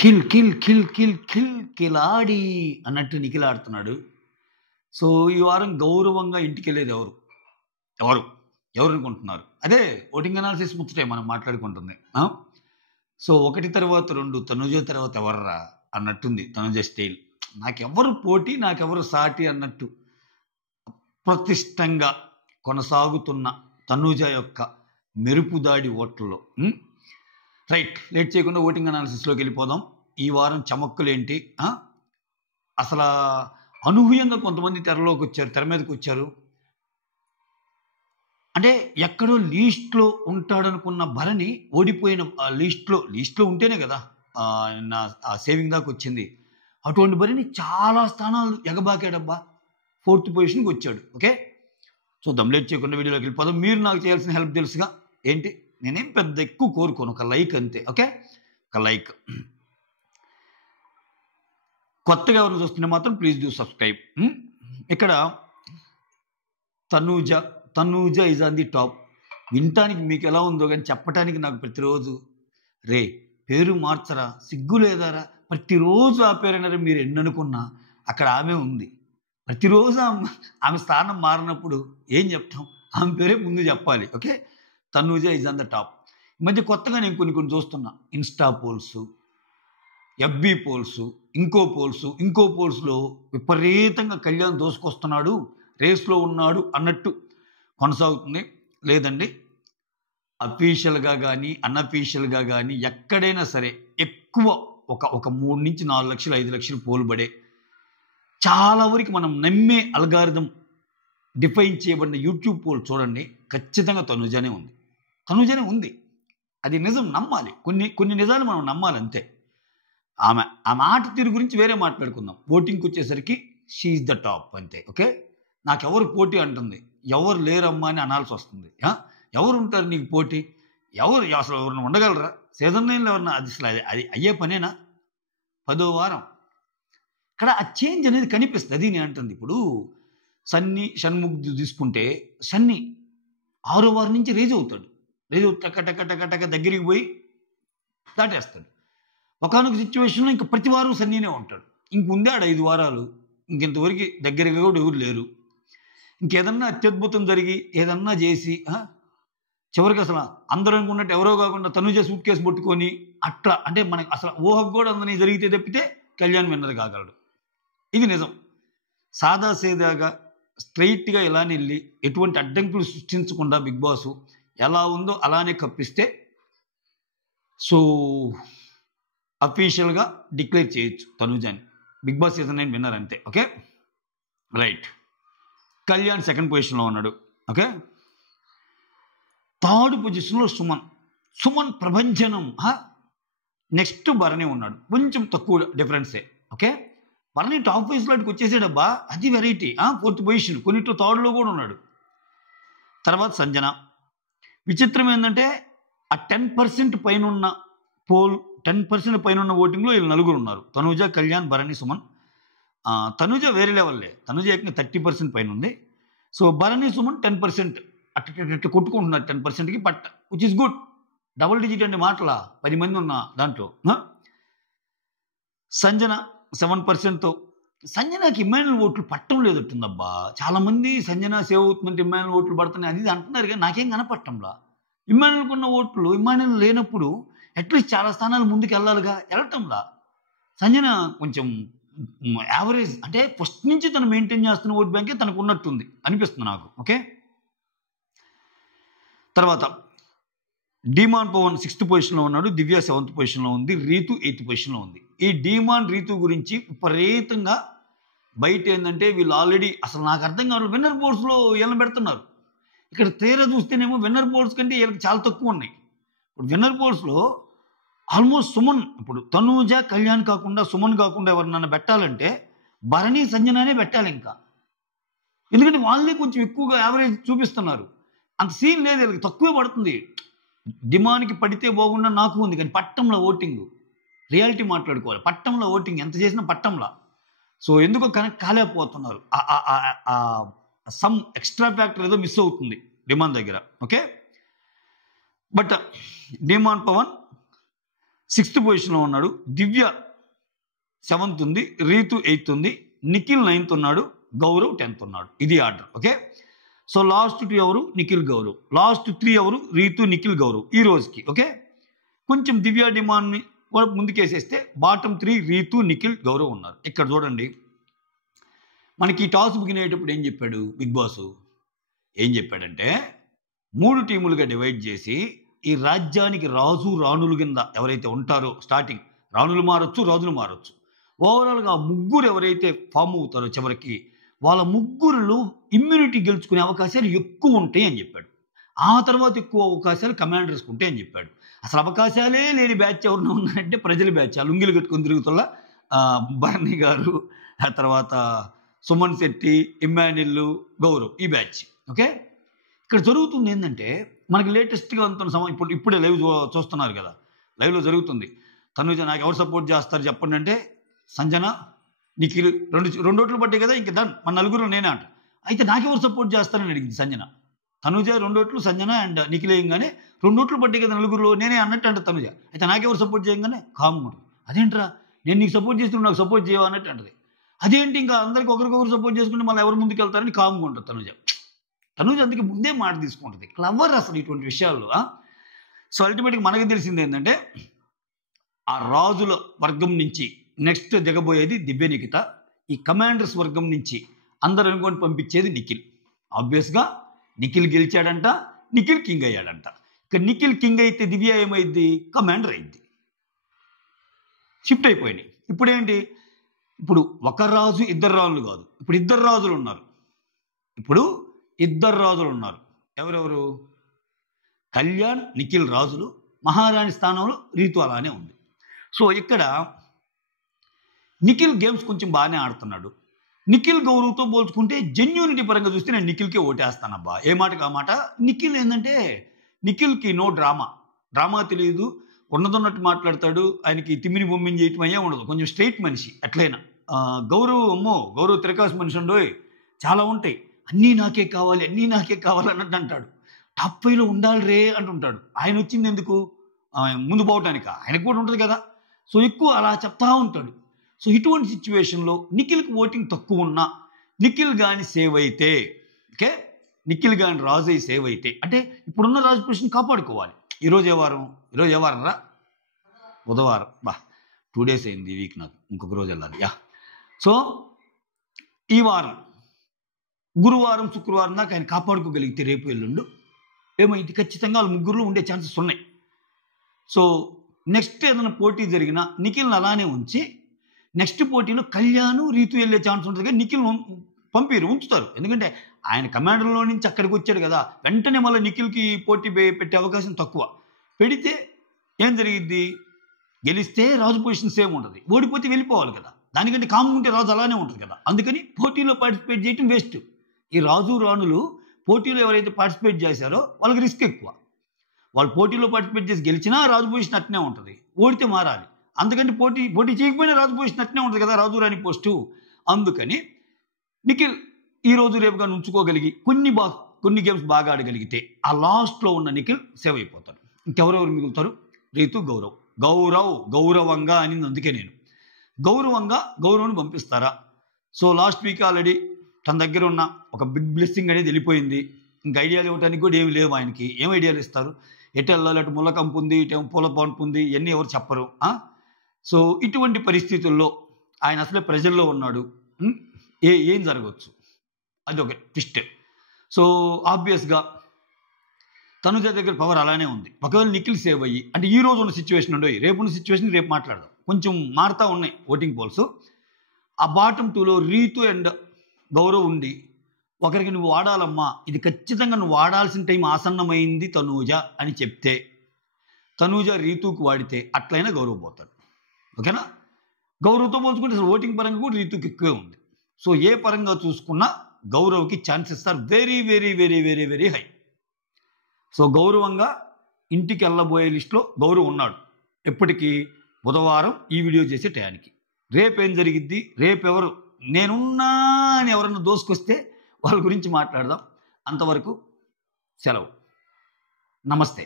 Kill కిల్ కిల్ కిల్ కిల్ కిలాడి అన్నట్టు నిఖిల్ ఆడుతున్నాడు. సో ఈ వారం గౌరవంగా ఇంటికి వెళ్ళేది ఎవరు ఎవరు ఎవరు అనుకుంటున్నారు? అదే ఓటింగ్ అనాలిసిస్ ముచ్చటే మనం మాట్లాడుకుంటుంది. సో ఒకటి తర్వాత రెండు తనుజ తర్వాత ఎవర్రా అన్నట్టుంది తనుజ స్టైల్. నాకెవరు పోటీ నాకెవరు సాటి అన్నట్టు ప్రతిష్టంగా కొనసాగుతున్న తనుజ యొక్క మెరుపుదాడి ఓట్లలో. రైట్, లేట్ చేయకుండా ఓటింగ్ అనాలిసిస్లోకి వెళ్ళిపోదాం. ఈ వారం చమక్కులేంటి? అసలు అనూహ్యంగా కొంతమంది తెర మీదకి వచ్చారు. అంటే ఎక్కడో లీస్ట్లో ఉంటాడనుకున్న భరణి ఓడిపోయిన లీస్ట్లో ఉంటేనే కదా నా సేవింగ్ దాకా వచ్చింది. అటువంటి భరణి చాలా స్థానాలు ఎగబాకాడబ్బా, 4th పొజిషన్కి వచ్చాడు. ఓకే, సో లేట్ చేయకుండా వీడియోలోకి వెళ్ళిపోదాం. మీరు నాకు చేయాల్సిన హెల్ప్ తెలుసుగా. ఏంటి, నేనేం పెద్ద ఎక్కువ కోరుకోను, ఒక లైక్ అంతే. ఓకే, ఒక లైక్. కొత్తగా ఎవరిని చూస్తుంటే మాత్రం ప్లీజ్ డూ సబ్స్క్రైబ్. ఇక్కడ Tanuja is on the top. వినటానికి మీకు ఎలా ఉందో కానీ చెప్పటానికి నాకు ప్రతిరోజు రే పేరు మార్చరా, సిగ్గు లేదారా, ప్రతిరోజు ఆ పేరైనారా మీరు ఎన్ననుకున్నా అక్కడ ఆమె ఉంది. ప్రతిరోజు ఆమె స్థానం మారినప్పుడు ఏం చెప్తాం, ఆమె పేరే ముందు చెప్పాలి. Okay, Tanuja is on the top. ఈ మధ్య కొత్తగా నేను కొన్ని చూస్తున్నా. ఇన్స్టా పోల్స్, ఎఫ్బి పోల్స్, ఇంకో పోల్స్లో విపరీతంగా కళ్యాణ్ దోసుకొస్తున్నాడు, రేస్లో ఉన్నాడు అన్నట్టు కొనసాగుతుంది. లేదండి, అఫీషియల్గా కానీ అన్అఫీషియల్గా కానీ ఎక్కడైనా సరే ఎక్కువ ఒక 3 నుంచి 4 లక్షలు 5 లక్షలు పోలు పడే చాలా వరకు మనం నమ్మే అల్గారిథం డిఫైన్ చేయబడిన యూట్యూబ్ పోల్ చూడండి, ఖచ్చితంగా తనుజానే ఉంది. అది నిజం, నమ్మాలి. కొన్ని నిజాలు మనం నమ్మాలి అంతే. ఆమె ఆట తీరు గురించి వేరే మాట్లాడుకుందాం. ఓటింగ్కి వచ్చేసరికి షీ ఈజ్ ద టాప్ అంతే. ఓకే, నాకెవరు పోటీ అంటుంది, ఎవరు లేరమ్మా అని అనాల్సి వస్తుంది. ఎవరు ఉంటారు నీకు పోటీ? అసలు ఎవరిని ఉండగలరా? సీజన్ 9లో ఎవరన్నా? అది అయ్యే పనేనా? 10వ వారం ఇక్కడ ఆ చేంజ్ అనేది కనిపిస్తుంది. అది నేను అంటుంది. ఇప్పుడు షణ్ముఖ్ తీసుకుంటే సన్నీ 6వ వారం నుంచి రేజ్ అవుతాడు. టక దగ్గరికి పోయి దాటేస్తాడు. ఒకనొక సిచ్యువేషన్లో ఇంకా ప్రతి వారం సన్నీనే ఉంటాడు. ఇంకుందే ఆడ 5 వారాలు, ఇంకెంతవరకు దగ్గరగా కూడా ఎవరు లేరు. ఇంకేదన్నా అత్యద్భుతం జరిగి ఏదన్నా చేసి చివరికి అసలు అందరూ అనుకున్నట్టు ఎవరో కాకుండా తనుజ సూట్ కేసు పట్టుకొని అట్లా, అంటే మనకి అసలు ఊహకు కూడా అందరినీ జరిగితే తప్పితే కళ్యాణ్ విన్నర్ కాగలడు. ఇది నిజం. సాదాసీదాగా స్ట్రైట్గా ఇలానే వెళ్ళి ఎటువంటి అడ్డంకులు సృష్టించకుండా బిగ్ బాస్ ఎలా ఉందో అలానే కప్పిస్తే సో అఫీషియల్గా డిక్లేర్ చేయొచ్చు తనుజాని బిగ్ బాస్ సీజన్ 9 విన్నర్ అంతే. Okay, right. కళ్యాణ్ 2nd పొజిషన్లో ఉన్నాడు. ఓకే, 3rd పొజిషన్లో సుమన్ ప్రభంజనం. నెక్స్ట్ భరణి ఉన్నాడు, కొంచెం తక్కువ డిఫరెన్సే. ఓకే, భరణి టాప్ 5లోకి వచ్చేసాడబ్బా, అది వెరైటీ. 4th పొజిషన్, కొన్నిట్లో 3rdలో కూడా ఉన్నాడు. తర్వాత సంజన. విచిత్రం ఏంటంటే ఆ 10% పైన ఉన్న 10% పైన ఉన్న ఓటింగ్లో వీళ్ళు 4 ఉన్నారు. తనుజ, కళ్యాణ్, భరణి, సుమన్. తనుజ వేరే లెవెల్లే, తనుజ ఏకంగా 30% పైన ఉంది. సో భరణి, సుమన్ 10% అట్ట కొట్టుకుంటున్నారు 10%కి. But which is good, double digit అండి మాటల 10 మంది ఉన్న దాంట్లో. సంజన 7%తో. సంజనకి ఇమ్మాన్యుల్ ఓట్లు పట్టడం లేదట్టుందబ్బా. చాలామంది సంజన సేవ్ అవుతుందంటే ఇమ్మాన్యుల్ ఓట్లు పడుతున్నాయి అది అంటున్నారు, కానీ నాకేం కనపట్టంలా. ఇమ్మాన్యుల్కి ఉన్న ఓట్లు ఇమ్మాన్యుల్ లేనప్పుడు అట్లీస్ట్ చాలా స్థానాలు ముందుకు వెళ్ళటంలా. సంజన కొంచెం యావరేజ్, అంటే ఫస్ట్ నుంచి తను మెయింటైన్ చేస్తున్న ఓట్ బ్యాంకే తనకు ఉన్నట్టుంది అనిపిస్తుంది నాకు. ఓకే, తర్వాత డీమాన్ పవన్ 6th పొజిషన్లో ఉన్నాడు, దివ్య 7th పొజిషన్లో ఉంది, రీతు 8th పొజిషన్లో ఉంది. ఈ డీమాన్ రీతు గురించి విపరీతంగా బయట ఏంటంటే వీళ్ళు ఆల్రెడీ అసలు నాకు అర్థం కాదు, విన్నర్ బోర్డ్స్లో వీళ్ళని పెడుతున్నారు. ఇక్కడ తీరా చూస్తేనేమో విన్నర్ బోర్డ్స్ కంటే వీళ్ళకి చాలా తక్కువ ఉన్నాయి. ఇప్పుడు విన్నర్ బోర్డ్స్లో ఆల్మోస్ట్ సుమన్, ఇప్పుడు తనూజ కళ్యాణ్ కాకుండా సుమన్ కాకుండా ఎవరినన్నా పెట్టాలంటే భరణి సంజనానే పెట్టాలి ఇంకా. ఎందుకంటే వాళ్ళే కొంచెం ఎక్కువగా యావరేజ్ చూపిస్తున్నారు. అంత సీన్ లేదు వీళ్ళకి, తక్కువే పడుతుంది. డిమాండ్కి పడితే బాగుండా నాకు ఉంది, కానీ పట్టంలో ఓటింగ్ రియాలిటీ మాట్లాడుకోవాలి. పట్టంలో ఓటింగ్ ఎంత చేసినా పట్టంలా. సో ఎందుకో కనెక్ట్ కాలేకపోతున్నారు. సమ్ ఎక్స్ట్రా ఫ్యాక్టర్ ఏదో మిస్ అవుతుంది డిమాండ్ దగ్గర. Okay, but demand Pavan 6th పొజిషన్లో ఉన్నాడు. దివ్య 7th ఉంది, రీతు 8th ఉంది, నిఖిల్ 9th ఉన్నాడు, గౌరవ్ 10th ఉన్నాడు. ఇది ఆర్డర్. ఓకే. సో లాస్ట్ 2 ఎవరు? నిఖిల్, గౌరవ్. లాస్ట్ 3 ఎవరు? రీతు, నిఖిల్, గౌరవ్ ఈ రోజుకి. ఓకే. కొంచెం దివ్య డిమాండ్ని ముందుకేసేస్తే బాటమ్ 3 రీతు, నిఖిల్, గౌరవ్ ఉన్నారు. ఇక్కడ చూడండి, మనకి టాస్ బిగిన్ అయ్యేటప్పుడు ఏం చెప్పాడు బిగ్ బాస్? ఏం చెప్పాడంటే 3 టీములుగా డివైడ్ చేసి ఈ రాజ్యానికి రాజు రాణులు కింద ఎవరైతే ఉంటారో, స్టార్టింగ్ రాణులు మారొచ్చు, రాజులు మారొచ్చు, ఓవరాల్గా ఆ ముగ్గురు ఎవరైతే ఫామ్ అవుతారో చివరికి వాళ్ళ ముగ్గురులో ఇమ్యూనిటీ గెలుచుకునే అవకాశాలు ఎక్కువ ఉంటాయి అని చెప్పాడు. ఆ తర్వాత ఎక్కువ అవకాశాలు కమాండర్స్కి ఉంటాయి అని చెప్పాడు. అసలు అవకాశాలే లేని బ్యాచ్ ఎవరినో ఉన్నారంటే ప్రజల బ్యాచ్. ఆ లుంగిలు కట్టుకొని తిరుగుతున్న బర్నీ గారు, ఆ తర్వాత సుమన్ శెట్టి, ఇమ్మాన్యుల్, గౌరవ్ ఈ బ్యాచ్. ఓకే. ఇక్కడ జరుగుతుంది ఏంటంటే మనకి లేటెస్ట్గా అంటున్న ఇప్పుడే లైవ్ చూస్తున్నారు కదా, లైవ్లో జరుగుతుంది. తనుజ నాకు ఎవరు సపోర్ట్ చేస్తారు చెప్పండి అంటే సంజన, నిఖిల్ 2 ఓట్లు పడ్డాయి కదా, ఇంక డన్, మన నలుగురు నేనే అంట. అయితే నాకెవరు సపోర్ట్ చేస్తారని అడిగింది సంజన. తనుజ 2 ఓట్లు, సంజన అండ్ నిఖిల్ వేయంగానే 2 ఓట్లు పడ్డాయి కదా నలుగురులో నేనే అన్నట్టు అంట తనుజ. అయితే నాకెవరు సపోర్ట్ చేయగానే కామ్గా ఉంటుంది. అదేంట్రా నేను నీకు సపోర్ట్ చేస్తున్నాను, నాకు సపోర్ట్ చేయవు అన్నట్టు అంటది. అదేంటి ఇంకా అందరికి ఒకరికొకరు సపోర్ట్ చేసుకుంటే మళ్ళీ ఎవరు ముందుకు వెళ్తారని కామ్గా ఉంటుంది తనుజ. అందుకే ముందే మాట తీసుకుంటుంది. క్లవర్ అసలు ఇటువంటి విషయాల్లో. సో అల్టిమేట్గా మనకి తెలిసింది ఏంటంటే ఆ రాజుల వర్గం నుంచి నెక్స్ట్ దిగబోయేది దివ్య నిఖిత. ఈ కమాండర్స్ వర్గం నుంచి అందరు అనుకొని పంపించేది నిఖిల్. ఆబ్వియస్గా నిఖిల్ గెలిచాడంట, నిఖిల్ కింగ్ అయ్యాడంట. ఇక నిఖిల్ కింగ్ అయితే దివ్య ఏమైంది? కమాండర్ అయింది. షిఫ్ట్ అయిపోయినాయి. ఇప్పుడేంటి? ఇప్పుడు ఒక రాజు ఇద్దరు రాజులు కాదు, ఇప్పుడు ఇద్దరు రాజులు ఉన్నారు. ఎవరెవరు? కళ్యాణ్, నిఖిల్ రాజులు, మహారాణి స్థానంలో రీతు అలానే ఉంది. సో ఇక్కడ నిఖిల్ గేమ్స్ కొంచెం బాగానే ఆడుతున్నాడు. నిఖిల్ గౌరవ్తో పోల్చుకుంటే జెన్యూనిటీ పరంగా చూస్తే నేను నిఖిల్కే ఓటేస్తానబ్బా. ఏ మాటకు ఆ మాట. నిఖిల్ ఏంటంటే నిఖిల్కి నో డ్రామా తెలియదు, ఉన్నదన్నట్టు మాట్లాడతాడు. ఆయనకి తిమ్మిని బొమ్మిని చేయటం అయ్యే ఉండదు, కొంచెం స్ట్రైట్ మనిషి ఎట్లయినా. గౌరవ్ తిరకాసు మనిషి ఉండోయ్, చాలా ఉంటాయి. అన్నీ నాకే కావాలి అన్నట్టు అంటాడు. టాప్ 5లో ఉండాలి రే అంటుంటాడు. ఆయన వచ్చింది ఎందుకు? ముందు పోవటానిక? ఆయనకు కూడా ఉంటుంది కదా. సో ఎక్కువ అలా చెప్తా ఉంటాడు. సో ఇటువంటి సిచ్యువేషన్లో నిఖిల్కి ఓటింగ్ తక్కువ ఉన్నా నిఖిల్ కానీ సేవ్ అయితే, ఓకే, నిఖిల్ కానీ రాజు అయి సేవ్ అయితే, అంటే ఇప్పుడున్న రాజు పొజిషన్ కాపాడుకోవాలి. ఈరోజు ఏ వారం రా? బుధవారం. 2 days అయింది ఈ వీక్, నాకు ఇంకొక రోజు వెళ్ళాలి. సో ఈ వారం గురువారం, శుక్రవారం దాకా ఆయన కాపాడుకోగలిగితే రేపు ఎల్లుండు ఏమైంది? ఖచ్చితంగా వాళ్ళు ముగ్గురులో ఉండే ఛాన్సెస్ ఉన్నాయి. సో నెక్స్ట్ ఏదైనా పోటీ జరిగినా నిఖిల్ని అలానే ఉంచి నెక్స్ట్ పోటీలో కళ్యాణ్, రీతు వెళ్ళే ఛాన్స్ ఉంటుంది. కానీ నిఖిల్ ఉంచుతారు. ఎందుకంటే ఆయన కమాండర్లో నుంచి అక్కడికి వచ్చాడు కదా, వెంటనే మళ్ళీ నిఖిల్కి పోటీ పెట్టే అవకాశం తక్కువ. పెడితే ఏం జరిగిద్ది? గెలిస్తే రాజు పొజిషన్ సేమ్ ఉంటుంది, ఓడిపోతే వెళ్ళిపోవాలి కదా. దానికంటే కామ్గా ఉంటే రాజు అలానే ఉంటుంది కదా. అందుకని పోటీలో పార్టిసిపేట్ చేయటం వేస్ట్. ఈ రాజు రాణులు పోటీలో ఎవరైతే పార్టిసిపేట్ చేశారో వాళ్ళకి రిస్క్ ఎక్కువ. వాళ్ళు పోటీలో పార్టిసిపేట్ చేసి గెలిచినా రాజు పొజిషన్ అట్నే ఉంటుంది, ఓడితే మారాలి. అందుకని పోటీ చేయకపోయినా రాజు పొజిషన్ అట్నే ఉంటుంది కదా, రాజు రాణి పోస్టు. అందుకని నిఖిల్ ఈరోజు రేపుగా ఉంచుకోగలిగి కొన్ని గేమ్స్ బాగా ఆడగలిగితే ఆ లాస్ట్లో ఉన్న నిఖిల్ సేవ్ అయిపోతాడు. ఇంకెవరెవరు మిగులుతారు? రీతు, గౌరవంగా అనింది. అందుకే నేను గౌరవ్ని పంపిస్తారా? సో లాస్ట్ వీక్ ఆల్రెడీ తన దగ్గర ఉన్న ఒక బిగ్ బ్లెస్సింగ్ అనేది వెళ్ళిపోయింది. ఇంకా ఐడియాలు ఇవ్వడానికి కూడా ఏమి లేవు ఆయనకి. ఏం ఐడియాలు ఇస్తారు? ఎటు వెళ్ళాలి, అటు ముళ్ళకంపు ఉంది, ఇటు పూల పాన్పు ఉంది, ఇవన్నీ ఎవరు చెప్పరు. సో ఇటువంటి పరిస్థితుల్లో ఆయన అసలే ప్రెజర్లో ఉన్నాడు. ఏం జరగవచ్చు? అది ఒక ట్విస్ట్. సో ఆబ్వియస్గా తనుజ దగ్గర పవర్ అలానే ఉంది. ఒకవేళ నిఖిల్ సేవ్ అయ్యి, అంటే ఈ రోజు ఉన్న సిచ్యువేషన్ ఉండవు, రేపు ఉన్న సిచ్యువేషన్ రేపు మాట్లాడదాం. కొంచెం మారుతూ ఉన్నాయి ఓటింగ్ పోల్స్. ఆ బాటమ్ 2లో రీతు అండ్ గౌరవ్ ఉండి ఒకరికి నువ్వు వాడాలమ్మా, ఇది ఖచ్చితంగా నువ్వు వాడాల్సిన టైం ఆసన్నమైంది తనూజ అని చెప్తే తనూజ రీతుకు వాడితే అట్లయినా గౌరవ్ పోతాడు. ఓకేనా? గౌరవ్తో పోల్చుకుంటే అసలు ఓటింగ్ పరంగా కూడా రీతుకి ఎక్కువే ఉంది. సో ఏ పరంగా చూసుకున్నా గౌరవ్కి chances are very very very very very high. So గౌరవంగా ఇంటికి వెళ్ళబోయే లిస్టులో గౌరవ్ ఉన్నాడు. ఎప్పటికీ? బుధవారం ఈ వీడియో చేసే టయానికి. రేపేం జరిగిద్ది? రేపెవరు నేనున్నా అని ఎవరన్నా దోసుకొస్తే వాళ్ళ గురించి మాట్లాడదాం. అంతవరకు సెలవు. నమస్తే.